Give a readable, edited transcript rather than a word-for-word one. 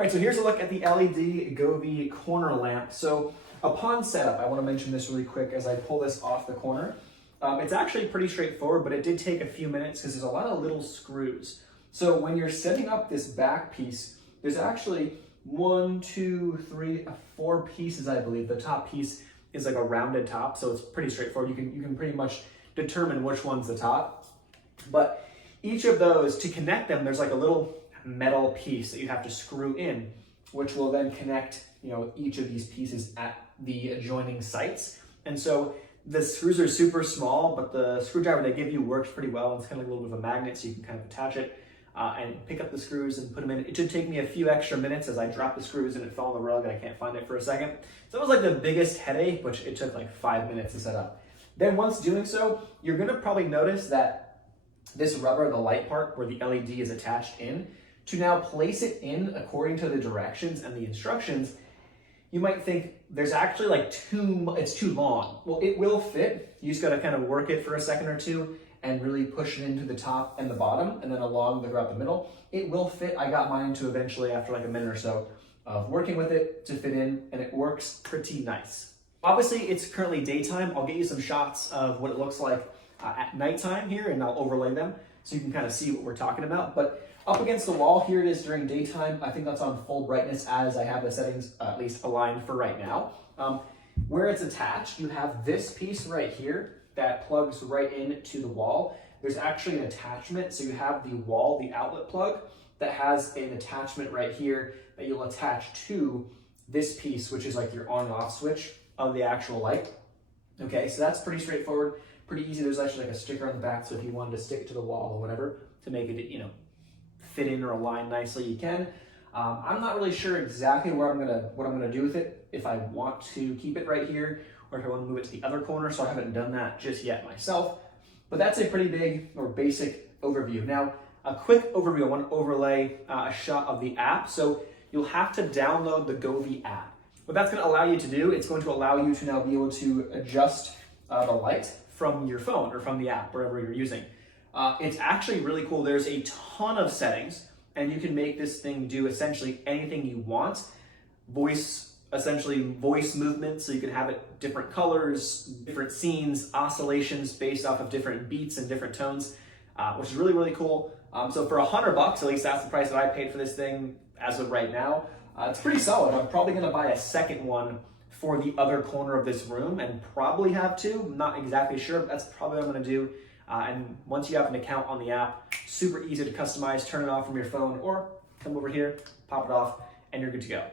All right, so here's a look at the LED Govee corner lamp. So upon setup, I want to mention this really quick as I pull this off the corner. It's actually pretty straightforward, but it did take a few minutes because there's a lot of little screws. So when you're setting up this back piece, there's actually 1, 2, 3, 4 pieces, I believe. The top piece is like a rounded top, so it's pretty straightforward. You can pretty much determine which one's the top. But each of those, to connect them, there's like a little metal piece that you have to screw in, which will then connect, each of these pieces at the adjoining sites. And so the screws are super small, but the screwdriver they give you works pretty well. It's kind of like a little bit of a magnet, so you can kind of attach it and pick up the screws and put them in. It should take me a few extra minutes as I dropped the screws and it fell on the rug and I can't find it for a second. So that was like the biggest headache, which it took like 5 minutes to set up. Then once doing so, you're gonna probably notice that this rubber, the light part where the LED is attached in, to now place it in according to the directions and the instructions, you might think there's actually like it's too long. Well, it will fit. You just gotta kind of work it for a second or two and really push it into the top and the bottom and then along throughout the middle. It will fit. I got mine to eventually, after like a minute or so of working with it, to fit in, and it works pretty nice. Obviously, it's currently daytime. I'll get you some shots of what it looks like at nighttime here, and I'll overlay them so you can kind of see what we're talking about. But up against the wall, here it is during daytime. I think that's on full brightness as I have the settings at least aligned for right now. Where it's attached, you have this piece right here that plugs right into the wall. There's actually an attachment. So you have the wall, the outlet plug, that has an attachment right here that you'll attach to this piece, which is like your on and off switch of the actual light. Okay, so that's pretty straightforward, pretty easy. There's actually like a sticker on the back, so if you wanted to stick it to the wall or whatever to make it, fit in or align nicely, you can. I'm not really sure exactly what I'm gonna do with it, if I want to keep it right here or if I want to move it to the other corner, so I haven't done that just yet myself. But that's a pretty big or basic overview. Now, a quick overview, I want to overlay a shot of the app. So you'll have to download the Govee app. What that's going to allow you to do, it's going to allow you to now be able to adjust the light from your phone or from the app, wherever you're using. It's actually really cool. There's a ton of settings, and you can make this thing do essentially anything you want. Voice movement, so you can have it different colors, different scenes, oscillations based off of different beats and different tones, which is really, really cool. So for $100, at least that's the price that I paid for this thing as of right now. It's pretty solid. I'm probably gonna buy a second one for the other corner of this room and probably have two. I'm not exactly sure, but that's probably what I'm gonna do. And once you have an account on the app, super easy to customize, turn it off from your phone, or come over here, pop it off, and you're good to go.